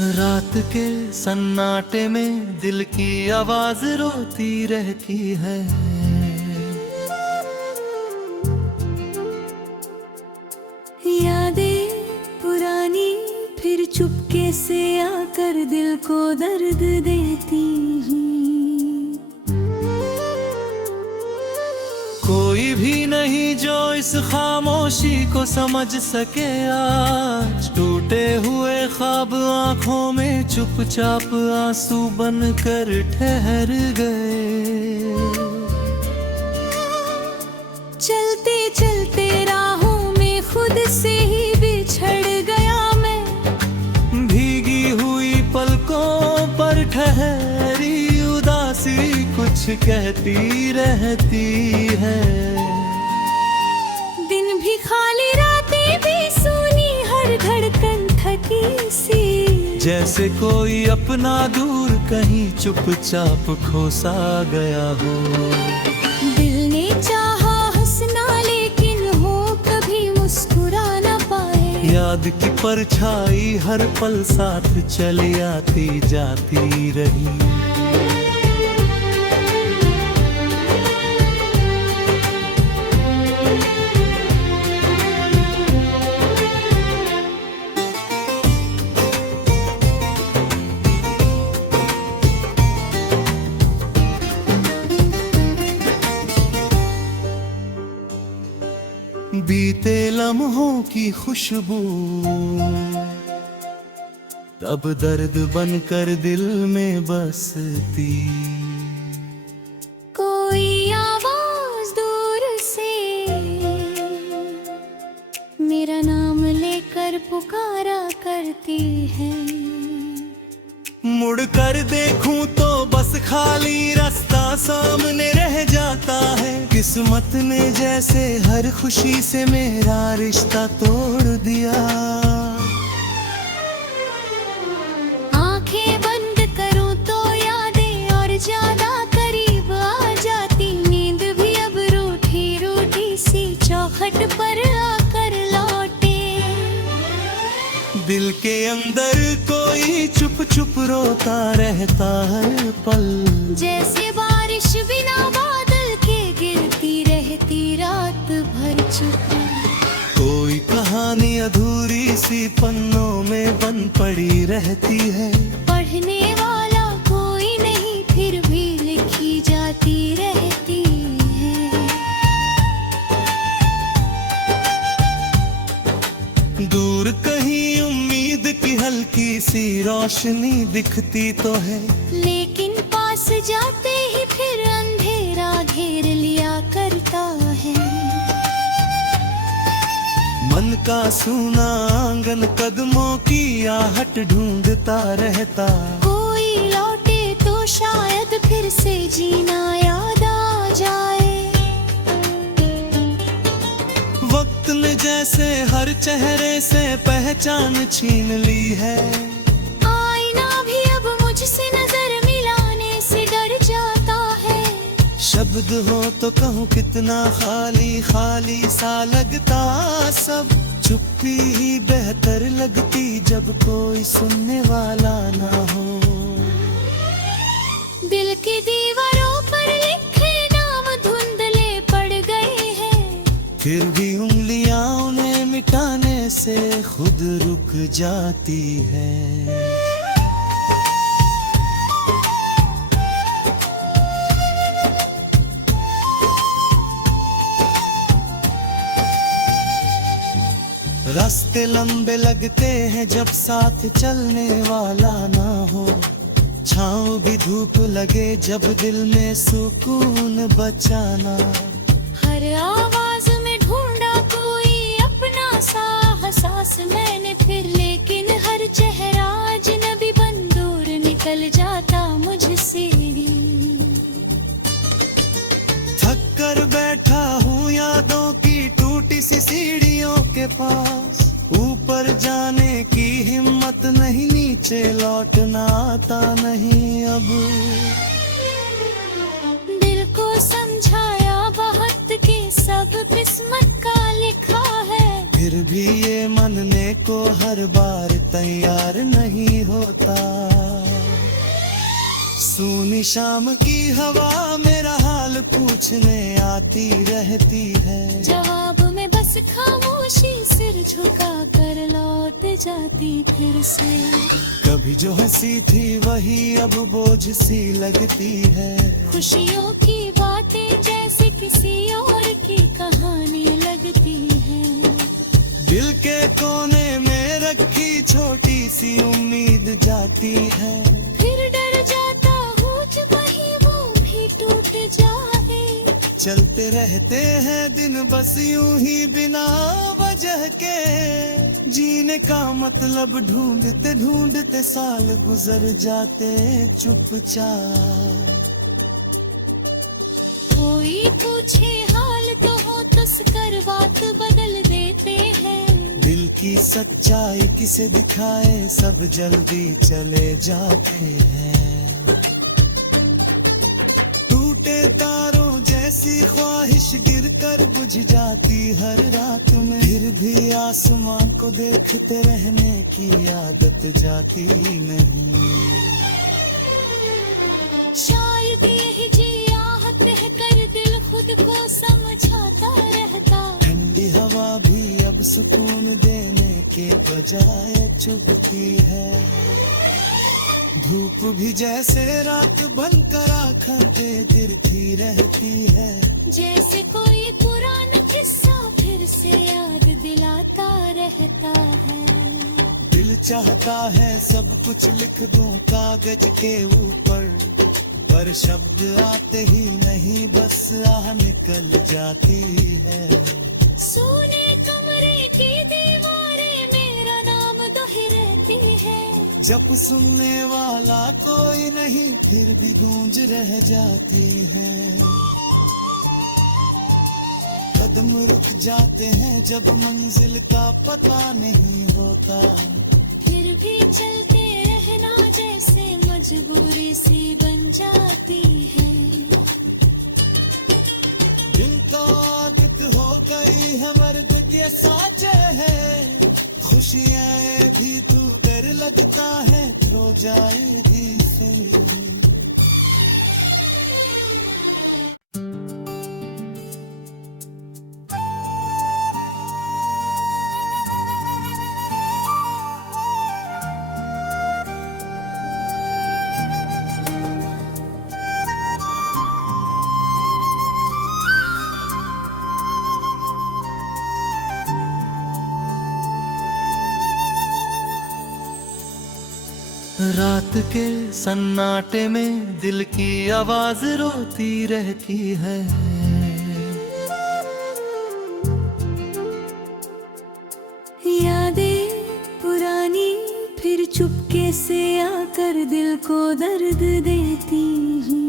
रात के सन्नाटे में दिल की आवाज रोती रहती है। यादें पुरानी फिर चुपके से आकर दिल को दर्द देती हैं। कोई भी नहीं जो इस खामोशी को समझ सके। आज टूटे हुए ख्वाब आंखों में चुपचाप आंसू बनकर ठहर गए। चलते चलते राहों में खुद से ही बिछड़ गया मैं। भीगी हुई पलकों पर ठहरी उदासी कुछ कहती रहती है। दिन भी खाली रातें भी सुनी हर धड़कन थकी सी। जैसे कोई अपना दूर कहीं चुपचाप खोसा गया हो। दिल ने चाहा हंसना लेकिन हो कभी मुस्कुरा न पाए। याद की परछाई हर पल साथ चली आती जाती रही। बीते लम्हों की खुशबू तब दर्द बनकर दिल में बसती। कोई आवाज दूर से मेरा नाम लेकर पुकारा करती है। मुड़ कर देखूं तो बस खाली रास्ता सामने रह जाता है। किस्मत ने जैसे हर खुशी से मेरा रिश्ता तोड़ दिया। आंखें बंद करूं तो यादें और ज्यादा करीब आ जाती। नींद भी अब रूठी रूठी सी चौखट पर आकर लौटे। दिल के अंदर कोई चुप चुप रोता रहता हर पल। जैसे बारिश बिना बादल के गिरती रहती रात भर चुप। कोई कहानी अधूरी सी पन्नों में बन पड़ी रहती है। पढ़ने वाला कोई नहीं फिर भी लिखी जाती रहती है। दूर कहीं उम्मीद की हल्की सी रोशनी दिखती तो है। लेकिन पास जाते ही फिर अंधेरा घेर लिया करता है। मन का सूना आंगन कदमों की आहट ढूंढता रहता। कोई लौटे तो शायद फिर से जीना याद आ जाए। वक्त ने जैसे हर चेहरे से पहचान छीन ली है। आईना भी अब मुझसे नजर मिलाने से डर जाता है। शब्द हो तो कहूँ कितना खाली खाली सा लगता सब। चुप्पी ही बेहतर लगती जब कोई सुनने वाला ना हो। दिल की दीवारों पर लिखे नाम धुंधले पड़ गए हैं। फिर भी उंगलियां उन्हें मिटाने से खुद रुक जाती है। रास्ते लंबे लगते हैं जब साथ चलने वाला ना हो। छाँव भी धूप लगे जब दिल में सुकून बचाना। हर आवाज में ढूंढा कोई अपना सा एहसास मैंने फिर। लेकिन हर चेहरा अजनबी बन दूर निकल जाता मुझसे। थक कर बैठा हूँ यादों की टूटी सी सीढ़ियों के पास। ऊपर जाने की हिम्मत नहीं नीचे लौटना आता नहीं अब। दिल को समझाया बहुत कि सब किस्मत का लिखा है। फिर फिर भी ये मानने को हर बार तैयार नहीं होता। सूनी शाम की हवा मेरा हाल पूछने आती रहती है। जवाब में बस खामोशी सिर झुका कर लौट जाती फिर से। कभी जो हंसी थी वही अब बोझ सी लगती है। खुशियों की बातें जैसे किसी और की कहानी लगती है। दिल के कोने में रखी छोटी सी उम्मीद जाती है। फिर डर जाता हूँ जब वही वो भी टूट जाए। चलते रहते हैं दिन बस यूं ही बिना वजह के। जीने का मतलब ढूंढते ढूंढते साल गुजर जाते चुपचाप। कोई पूछे हाल तो हो कर बात बदल देते हैं। दिल की सच्चाई किसे दिखाए सब जल्दी चले जाते हैं। टूटे तारों जैसी ख्वाहिश गिरकर बुझ जाती हर रात में। फिर भी आसमान को देखते रहने की आदत जाती नहीं। शायद यही जी आहत है कर दिल खुद को समझाता रहता। ठंडी हवा भी अब सुकून देने के बजाय चुभती है। धूप भी जैसे रात बनकर आंखें गिरती रहती है। जैसे कोई पुराना किस्सा फिर से याद दिलाता रहता है। दिल चाहता है सब कुछ लिख दूं कागज के ऊपर, पर शब्द आते ही नहीं बस आह निकल जाती है। सोने कमरे की दीवारें मेरा नाम दोहराती है। जब सुनने वाला कोई नहीं फिर भी गूंज रह जाती है। कदम रुक जाते हैं जब मंजिल का पता नहीं होता। फिर भी चलते रहना जैसे मजबूरी सी बन जाती है। दिल का आदत हो गई है मर्द ये साचे है। खुशियाँ भी तू डर लगता है रो जाए भी से। रात के सन्नाटे में दिल की आवाज रोती रहती है। यादें पुरानी फिर चुपके से आकर दिल को दर्द देती हैं।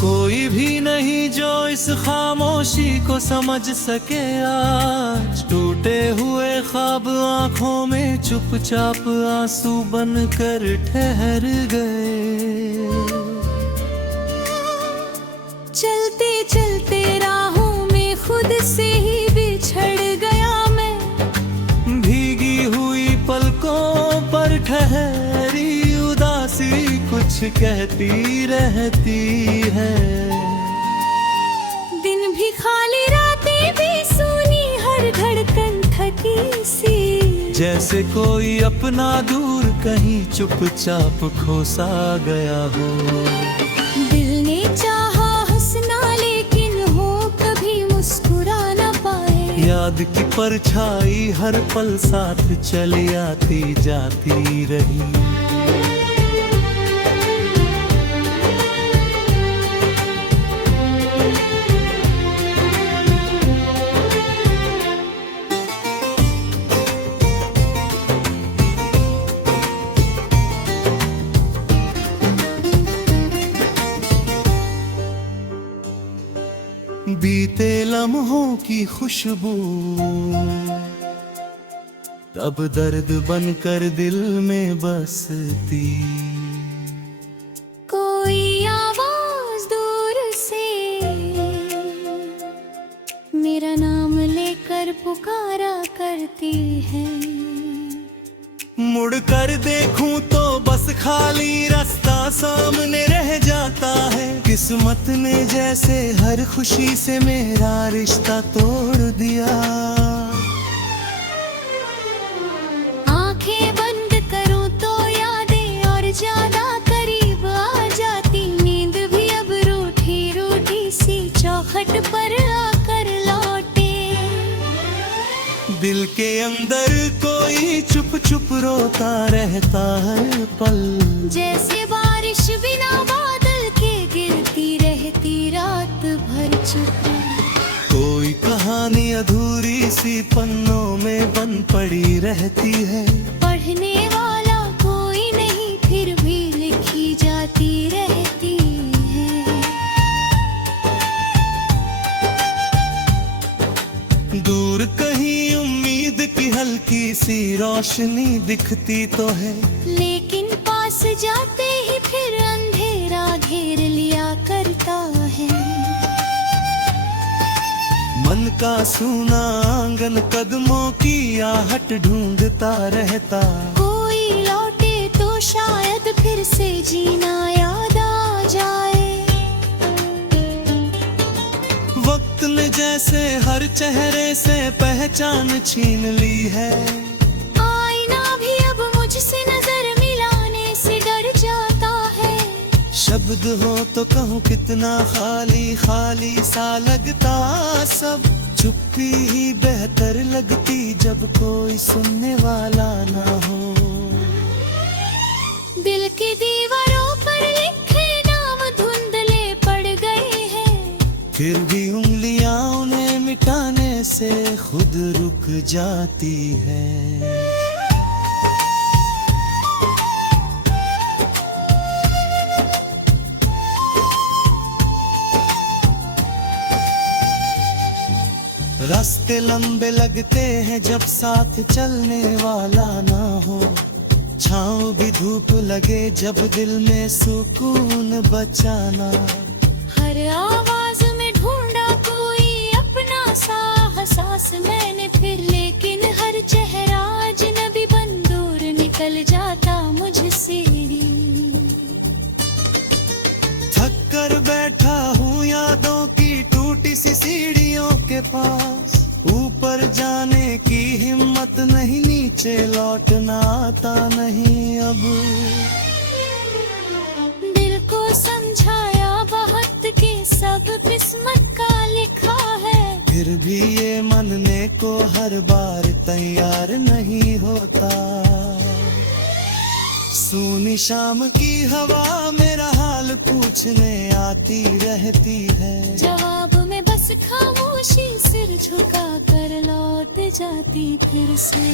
कोई भी नहीं जो इस खामोशी को समझ सके आज। टूटे हुए ख्वाब आंखों में चुपचाप आंसू बनकर ठहर गए। चलते चलते राहों में खुद से ही बिछड़ गया मैं। भीगी हुई पलकों पर ठहरी उदासी कुछ कहती रहती है। दिन भी खाली रातें भी सुनी हर धड़कन थकी सी। जैसे कोई अपना दूर कहीं चुपचाप खोसा गया हो। दिल ने चाहा हंसना लेकिन हो कभी मुस्कुरा न पाए। याद की परछाई हर पल साथ चली आती जाती रही। बीते लम्हों की खुशबू तब दर्द बनकर दिल में बसती। कोई आवाज दूर से सामने रह जाता है। किस्मत ने जैसे हर खुशी से मेरा रिश्ता तोड़ दिया। आंखें बंद करूं तो यादें और ज्यादा करीब आ जाती। नींद भी अब रूठी रूठी सी चौखट पर आकर लौटे। दिल के अंदर कोई चुप चुप रोता रहता हर पल। जैसे बारिश बिना बादल के गिरती रहती रात भर चुप। कोई कहानी अधूरी सी पन्नों में बंद पड़ी रहती है। पढ़ने वाला कोई नहीं फिर भी लिखी जाती रहती है। दूर कहीं उम्मीद की हल्की सी रोशनी दिखती तो है। लेकिन पास जाते ही फिर अंधेरा घेर लिया करता है। मन का सूना आंगन कदमों की आहट ढूंढता रहता। कोई लौटे तो शायद फिर से जीना याद आ जाए। वक्त ने जैसे हर चेहरे से पहचान छीन ली है। आईना भी अब मुझसे नजर मिलाने से डर जाता है। शब्द हो तो कहूँ कितना खाली खाली सा लगता सब। चुप्पी ही बेहतर लगती जब कोई सुनने वाला ना हो। दिल की दीवारों पर लिखे नाम धुंधले पड़ गए हैं। फिर भी उंगलियां उन्हें मिटाने से खुद रुक जाती है। रास्ते लंबे लगते हैं जब साथ चलने वाला ना हो। छाँव भी धूप लगे जब दिल में सुकून बचाना। हर आवाज में ढूंढा कोई अपना सा एहसास मैंने फिर। लेकिन हर चेहरा अजनबी बन दूर निकल जाता मुझसे। थक कर बैठा हूँ यादों की टूटी सी सीढ़ियों के पास। ऊपर जाने की हिम्मत नहीं, नीचे लौटना आता नहीं अब। दिल को समझाया बहुत कि सब किस्मत का लिखा है। फिर भी ये मानने को हर बार तैयार नहीं होता। सूनी शाम की हवा मेरा हाल पूछने आती रहती है। जवाब में बस खामोशी सिर झुका कर लौट जाती फिर से।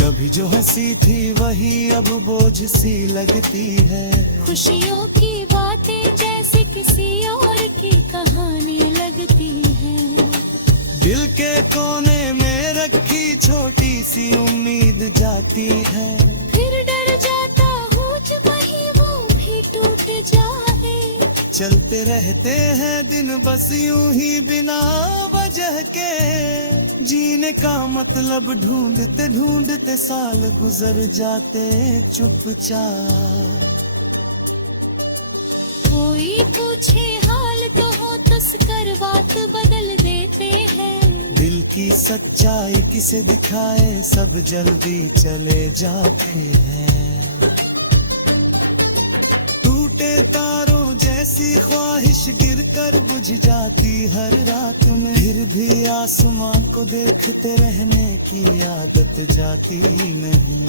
कभी जो हंसी थी वही अब बोझ सी लगती है। खुशियों की बातें जैसे किसी और की कहानी लगती है। दिल के कोने में रखी छोटी सी उम्मीद जाती है। फिर डर जाता हूँ जब वही वो भी टूट जाए। चलते रहते हैं दिन बस यूं ही बिना वजह के। जीने का मतलब ढूंढते ढूंढते साल गुजर जाते चुपचाप। कोई पूछे हाल तो हो कर बात बदल देते हैं। दिल की सच्चाई किसे दिखाए सब जल्दी चले जाते हैं। टूटे तारों जैसी ख्वाहिश गिरकर बुझ जाती हर रात में। फिर भी आसमां को देखते रहने की आदत जाती नहीं।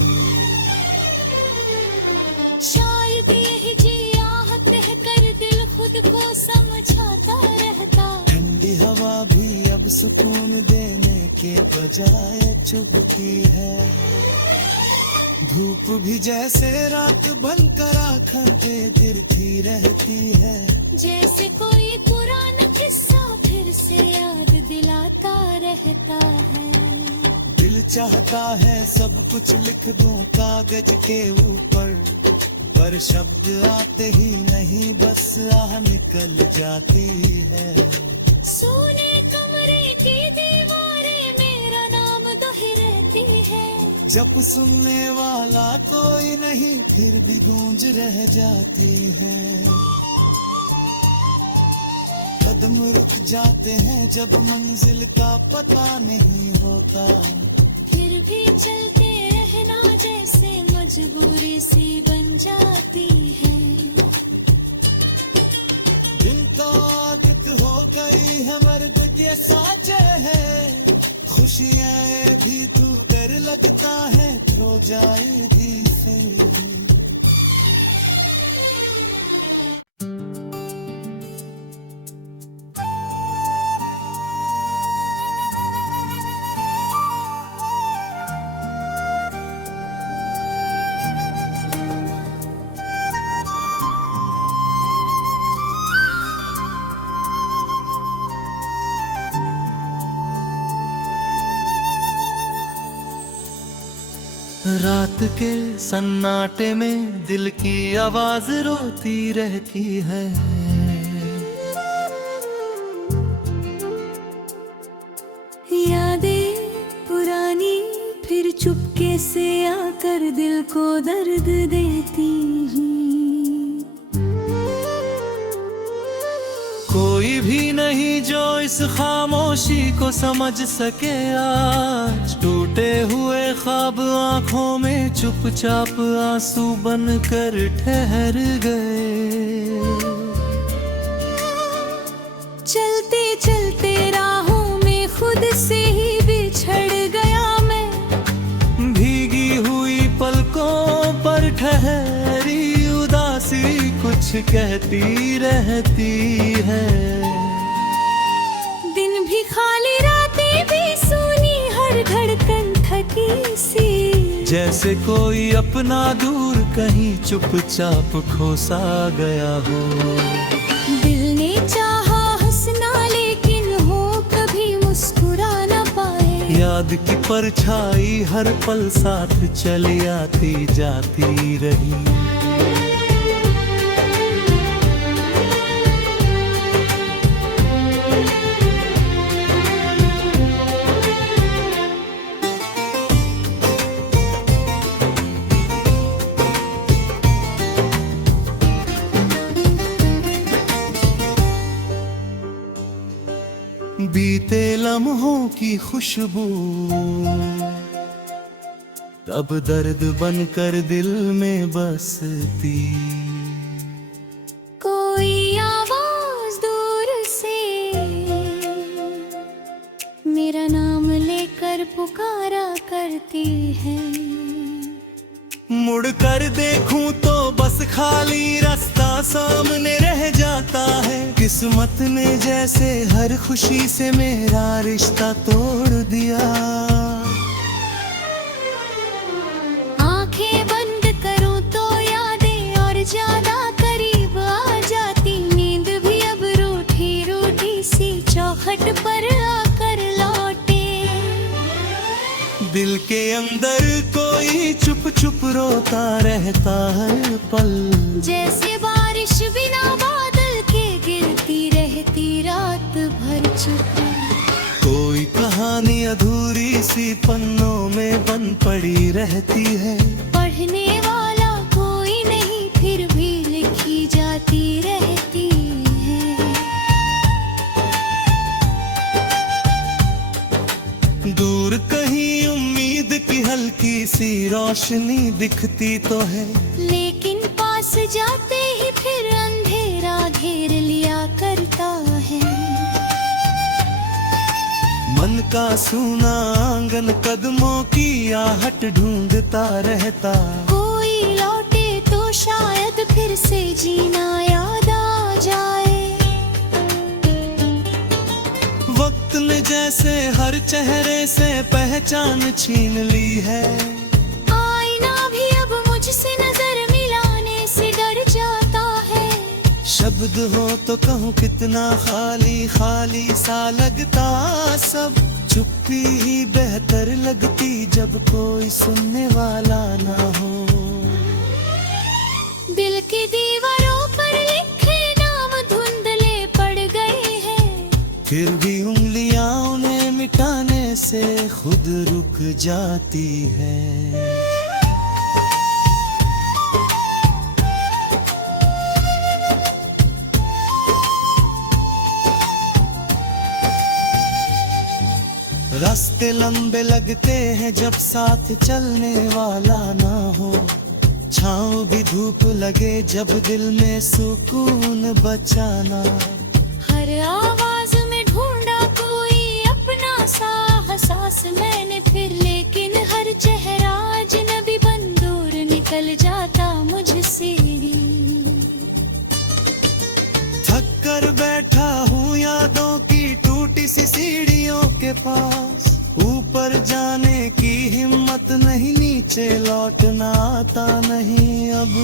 शायद यही जी आहत है कर दिल खुद को समझाता रहता। ठंडी हवा भी अब सुकून देने के बजाय चुभती है। धूप भी जैसे रात बनकर आँखें गिरती रहती है। जैसे कोई पुराना किस्सा फिर से याद दिलाता रहता है। दिल चाहता है सब कुछ लिख दूं कागज के ऊपर, पर शब्द आते ही नहीं बस आह निकल जाती है। सोने कमरे की दीवारें मेरा नाम दोहराती है। जब सुनने वाला कोई नहीं फिर भी गूंज रह जाती है। कदम रुक जाते हैं जब मंजिल का पता नहीं होता। फिर भी चलते रहना जैसे मजबूरी सी बन जाती है। दिन तो आदत हो गई है मर्द ये साचे है। खुशियाँ भी तू डर लगता है खो जाएगी से। रात के सन्नाटे में दिल की आवाज रोती रहती है। यादें पुरानी फिर चुपके से आकर दिल को दर्द देती हैं। कोई भी नहीं जो इस खामोशी को समझ सके आज। टूटे हुए ख्वाब आंखों में चुपचाप आंसू बनकर ठहर गए। चलते चलते राहों में खुद से ही बिछड़ गया मैं। भीगी हुई पलकों पर ठहरी उदासी कुछ कहती रहती है। दिन भी खाली रातें भी सूनी हर धड़कन थकी सी। जैसे कोई अपना दूर कहीं चुपचाप खोसा गया हो। दिल ने चाहा हंसना लेकिन हो कभी मुस्कुरा न पाए। याद की परछाई हर पल साथ चली आती जाती रही। बीते लम्हों की खुशबू तब दर्द बनकर दिल में बसती। कोई आवाज दूर से मेरा नाम लेकर पुकारा करती है। मुड़ कर देखूं तो बस खाली रास्ता सामने रह जाता है। किस्मत ने जैसे हर खुशी से मेरा रिश्ता तोड़ दिया। आंखें बंद करूं तो यादें और ज्यादा करीब आ जाती। नींद भी अब रूठी रूठी सी चौखट पर आकर लौटे। दिल के अंदर कोई चुप चुप रोता रहता हर पल। जैसे बारिश बिना बादल के गिरती रहती रात भर चुप। कोई कहानी अधूरी सी पन्नों में बन पड़ी रहती है। पढ़ने वाला कोई नहीं फिर भी लिखी जाती रहती है। दूर कहीं उम्मीद की हल्की सी रोशनी दिखती तो है। लेकिन पास जाते ही फिर अंधेरा घेर लिया करता है। मन का सूना आंगन कदमों की आहट ढूंढता रहता। कोई लौटे तो शायद फिर से जीना याद आ जाए। वक्त ने जैसे हर चेहरे से पहचान छीन ली है। आईना भी अब मुझसे नजर मिलाने से डर जाता है। शब्द हो तो कहूँ कितना खाली खाली सा लगता सब। चुप्पी ही बेहतर लगती जब कोई सुनने वाला ना हो। दिल की दीवारों पर लिखे नाम धुंधले पड़ गए हैं। फिर भी उंगलियां उन्हें मिटाने से खुद रुक जाती है। रास्ते लंबे लगते हैं जब साथ चलने वाला ना हो, छाँव भी धूप लगे जब दिल में सुकून बचाना। हर आवाज में ढूंढा कोई अपना सा एहसास मैंने फिर, लेकिन हर चेहरा अजनबी बन दूर निकल जाता मुझसे। थक कर बैठा हूँ यादों की टूटी सी सीढ़ियों के पास, ऊपर जाने की हिम्मत नहीं, नीचे लौटना आता नहीं अब।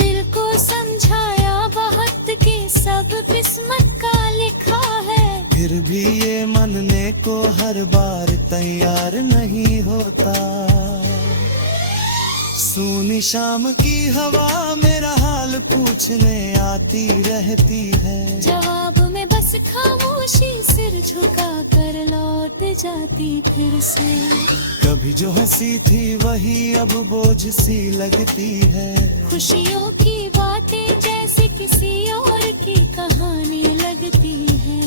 दिल को समझाया बहुत कि सब किस्मत का लिखा है, फिर भी ये मानने को हर बार तैयार नहीं होता। सूनी शाम की हवा मेरा हाल पूछने आती रहती है, जवाब में बस खामोशी सिर झुका कर लौट जाती फिर से। कभी जो हंसी थी वही अब बोझ सी लगती है, खुशियों की बातें जैसे किसी और की कहानी लगती है।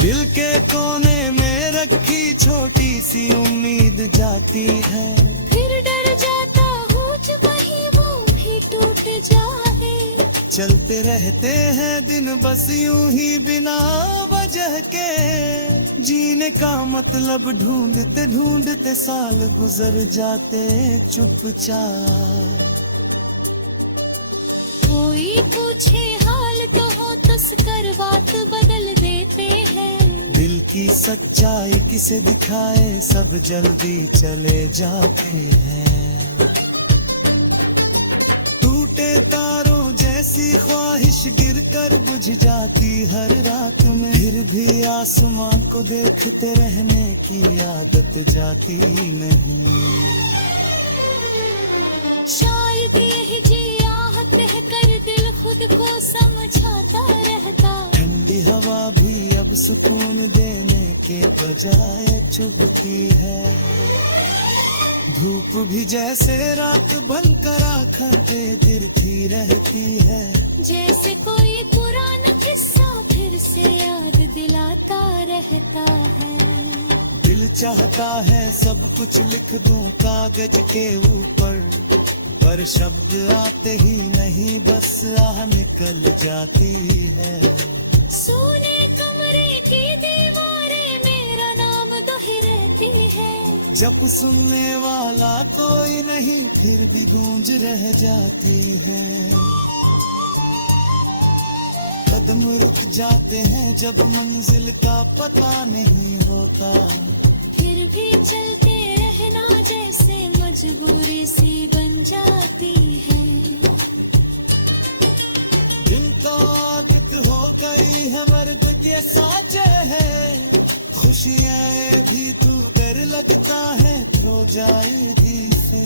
दिल के कोने में रखी छोटी सी उम्मीद जाती है, फिर डर जाता हूँ जब वही वो भी टूट जाए। चलते रहते हैं दिन बस यूं ही बिना वजह के, जीने का मतलब ढूंढते ढूंढते साल गुजर जाते चुपचाप। कोई पूछे हाल तो हो तुसकर बात बदल देते हैं, दिल की सच्चाई किसे दिखाए सब जल्दी चले जाते हैं। टूटे तारों जैसी ख्वाहिश गिरकर बुझ जाती हर रात में, फिर भी आसमां को देखते रहने की आदत जाती नहीं। शायद यही जी आहत है कर दिल खुद को समझाता रहता, ठंडी हवा भी अब सुकून देने के बजाय चुभती है। धूप भी जैसे रात बनकर आंखें बेदिरती रहती है, जैसे कोई पुराना किस्सा फिर से याद दिलाता रहता है। दिल चाहता है सब कुछ लिख दूं कागज के ऊपर, पर शब्द आते ही नहीं बस आह निकल जाती है। सोने कमरे की दीवारें मेरा नाम दोहराती है, जब सुनने वाला कोई नहीं फिर भी गूंज रह जाती है। कदम रुक जाते हैं जब मंजिल का पता नहीं होता, फिर भी चलते रहना जैसे मजबूरी सी बन जाती है। दिल तो आदत हो गई है मर्द ये साचे है, खुशियाँ भी तू डर लगता है खो जाएगी से।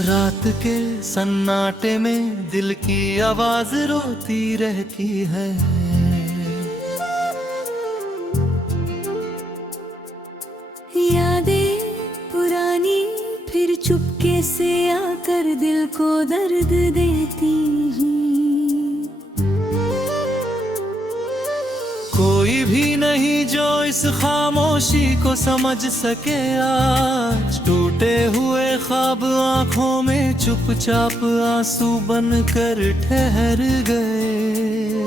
रात के सन्नाटे में दिल की आवाज रोती रहती है, यादें पुरानी फिर चुपके से आकर दिल को दर्द देती हैं। कोई भी नहीं जो इस खामोशी को समझ सके आज, टूटे हुए ख्वाब आंखों में चुपचाप आंसू बनकर ठहर गए।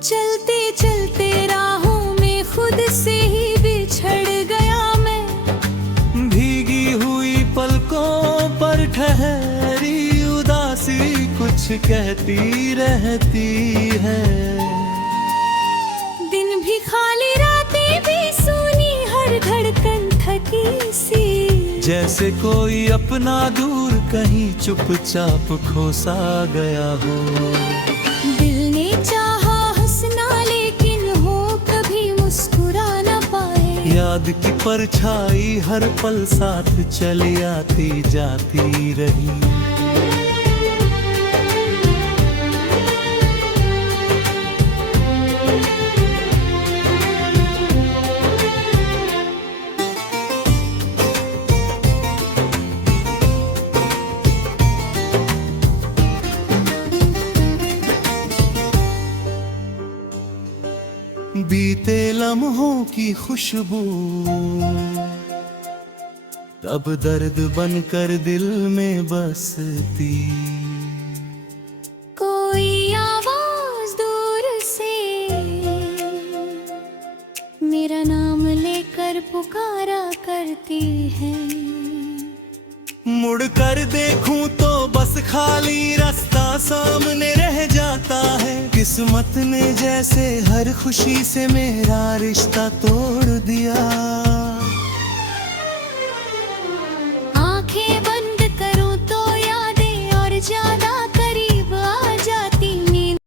चलते चलते राहों में खुद से ही बिछड़ गया मैं, भीगी हुई पलकों पर ठहरी उदासी कुछ कहती रहती है। दिन भी खाली रातें भी सुनी हर धड़कन थकी सी, जैसे कोई अपना दूर कहीं चुपचाप खोसा गया हो। दिल ने चाहा हंसना लेकिन हो कभी मुस्कुराना याद की परछाई हर पल साथ चली आती जाती रही। बीते लम्हों की खुशबू तब दर्द बनकर दिल में बसती। कोई आवाज दूर से मेरा नाम लेकर पुकारा करती है। मुड़ कर देखूं तो बस खाली रास्ता सामने रह जाता है। किस्मत ने जैसे हर खुशी से मेरा रिश्ता तोड़ दिया।